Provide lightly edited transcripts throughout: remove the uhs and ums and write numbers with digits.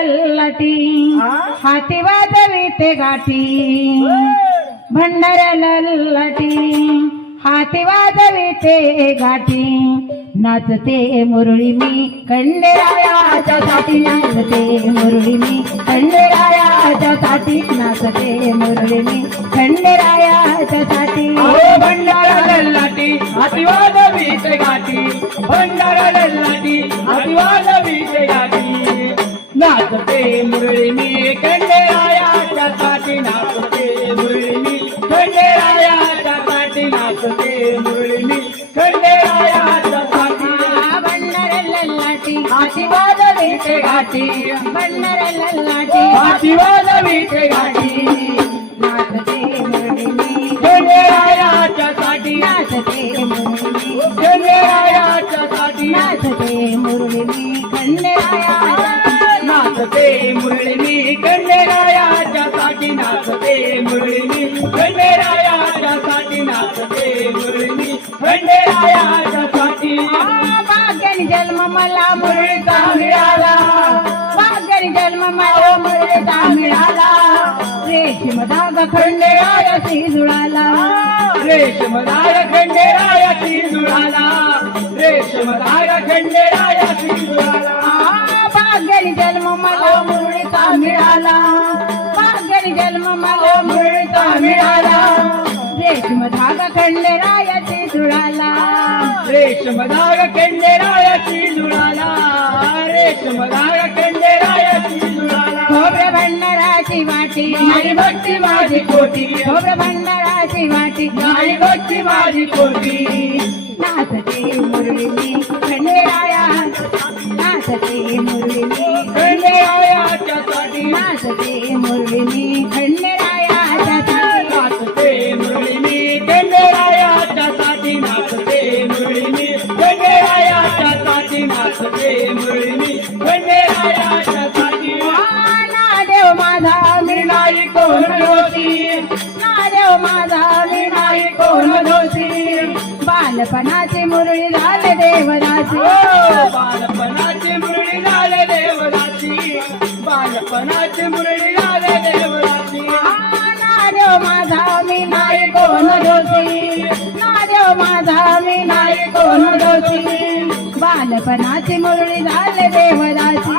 ललाटी हाती वाजविते गाठी भंडाऱ्या ललाटी हाती वाजविते गाठी नाचते मुरळी मी खंडेरायाच्या साठी नाचते मुरळी मी खंडेरायाच्या साठी नाचते मुरळी मी खंडेरायाच्या साठी भंडारा लल्लाटी हाती वाजविते गाठी भंडारा लल्लाटी हाती वाजविते गाठी नाचते मुरळी मी खंडेरायाच्या साठी नाचते मुरळी मी खंडेरायाच्या साठी नाचते मुरळी मी खंडेरायाच्या साठी भंडाऱ्या ललाटी हाती वाजविते गाठी भंडाऱ्या ललाटी हाती वाजविते गाठी नाचते मुरळी मी खंडेरायाच्या साठी नाचते मुरळी मी खंडेरायाच्या साठी नाचते मुरळी मी खंडेरायाच्या नाचते मुरळी मी खंडेरायाच्या साठी नाचते मुरळी मी खंडेरायाच्या साठी नाचते मुरळी मी खंडेरायाच्या साठी भाग्याने जन्म मला मुरळीचा मिळाला भाग्याने जन्म मला मुरळीचा मिळाला रेशीम धागा खंडेरायाशी जुळाला रेशमदार खंडेरायाची जुळाला रेशमदार खंडेरायाची जुळाला भाग्याने जन्म मला मुरळीचा मिळाला भाग्याने जन्म मला मुरळीचा मिळाला रेशीम धागा खंडेरायाशी जुळाला रेशमदार खंडेरायाची जुळाला रेशमदार खंडेरायाची जुळाला खोबऱ्या भंडाराची वाटी आणि भक्ती माझी कोटी खोबऱ्या भंडाराची वाटी आणि भक्ती माझी कोटी नाचते मुरळी मी खंडेराया नाचते मुरळी मी खंडेरायाच्या साठी नाचते मुरळी मी खंडेरायाच्या साठी नाचते मुरळी मी खंडेरायाच्या साठी नाचते मुरळी मी खंडेरायाच्या साठी नाचते मुरळी मी खंडेरायाच्या साठी नादेव माझा मी नाही कोण दोषी नादेव माझा मी नाही कोण दोषी बालपणाची मुरळी झाले देवदासी बालपणाची मुरळी झाले देवदासी बालपणाची मुरळी झाले देवदासी नादेव माझा मी नाही कोण दोषी नादेव माझा मी नाही कोण दोषी बालपणाची मुरळी झाले देवदासी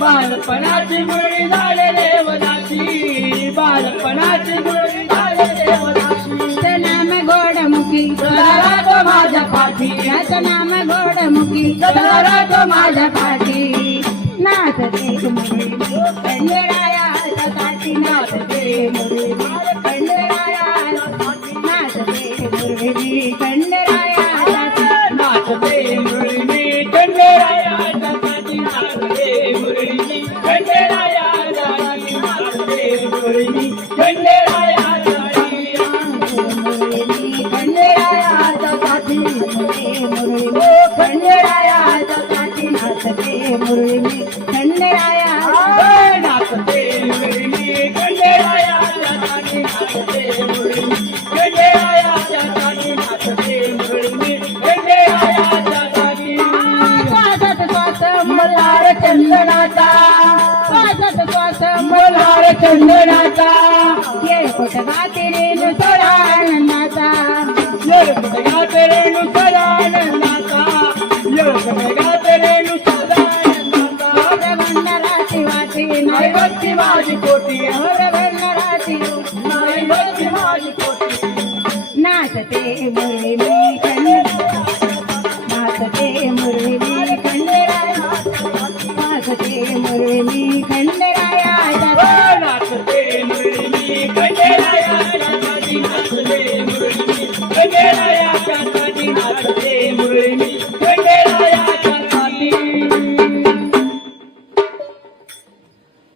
बालपणाची मुरळी झाले देवदासी बालपणाची मुरळी झाले देवदासी नाम गोडमुखी सदारा तो माझ्या पाठी याचं नाम गोडमुखी सदारा तो माझ्या पाठी नाचते मुरळी खंडेरायाच्या साठी नाचते मुरळी खंडेरायाच्या नाचते मुरळी खंडेरायाच्या नाचते मुरळी मी खंडेरायाच्या साठी नाचते मुरळी मी खंडेरायाच्या साठी नाचते मुरळी मी खंडेरायाच्या खंडेरायाच्या साठी मुरळी खंडेरायाच्या साठी नाचते मुरळी खंडेराया नाचते मुरळी मी खंडेरायाच्या साठी नाचते मुरळी खंडेरायाच्या साठी नाचते मुरळी मी खंडेरायाच्या साठी स्वासत श्वास मल्हार चंदनाचा स्वासत श्वास मल्हार चंदनाचा ये कुठ गाती रेणू सोडा आनंदाचा गाते रेणू सदानंदाचा गाते रेणू सदानंदाचा भंडाराची वाटी नाही भक्ती माझी कोटी